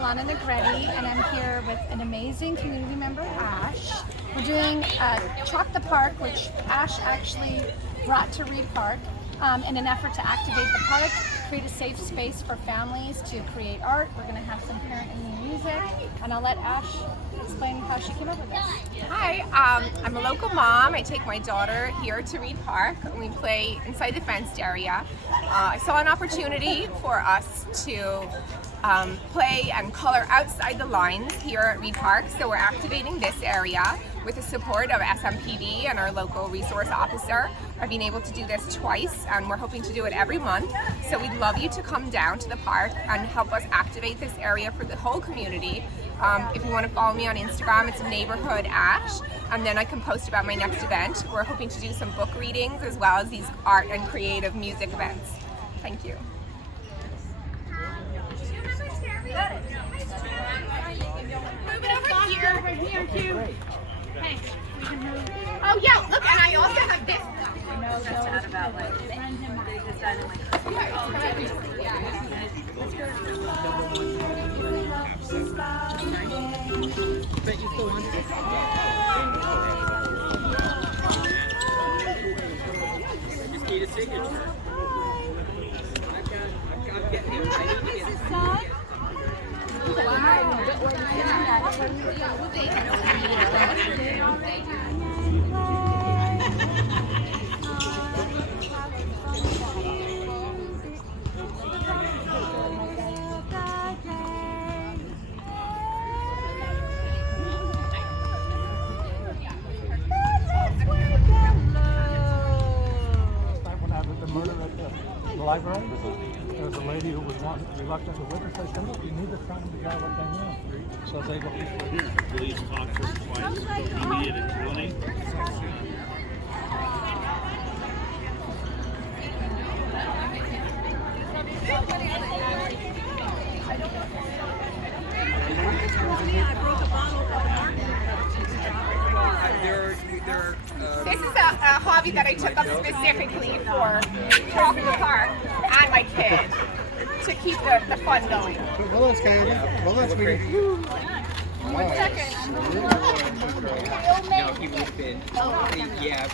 Alana Negretti, and I'm here with an amazing community member, Ash. We're doing Chalk the Park, which Ash actually brought to Reed Park in an effort to activate the park, create a safe space for families to create art. We're going to have some parent and music, and I'll let Ash explain how she came up with this. Hi, I'm a local mom. I take my daughter here to Reed Park, and we play inside the fenced area. I saw an opportunity for us to play and color outside the lines here at Reed Park, so we're activating this area with the support of SMPD and our local resource officer. I've been able to do this twice, and we're hoping to do it every month. So we'd love you to come down to the park and help us activate this area for the whole community. If you want to follow me on Instagram, it's Neighborhood Ash, and then I can post about my next event. We're hoping to do some book readings as well as these art and creative music events. Thank you. Move it over here. Over here too. Thanks. We can move. Oh yeah, look, and I also have this. Just chat about like they decided like Bet you still want this. Just need a signature. I've got to get him. I need to get him. The library, there was a lady who was reluctant to witness. I said, look, you need to sign the guy what they know. So they go Police officers twice, immediate and drilling. This is a hobby that I took up specifically for Chalk the Park and my kid to keep the fun going. Hold on, Skyler. Hold on, sweetie. 1 second. No, he would have been. Yeah.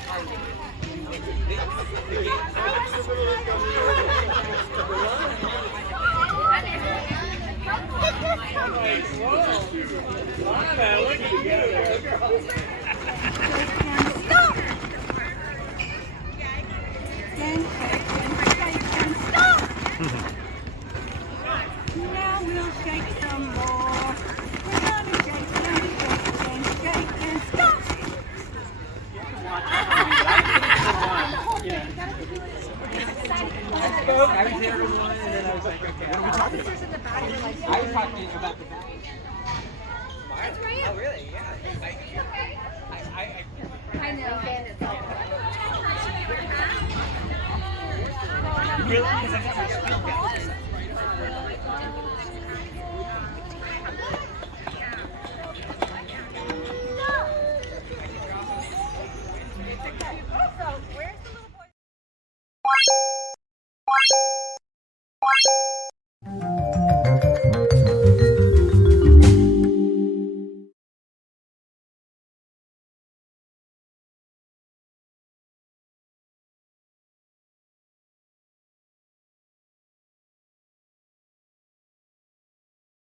now we'll shake some more. We're gonna shake and shake and stop. I was there with one, and then I was like, okay. What are we talking about? I was talking about the bag. Oh, really? Yeah. I know. Really? Because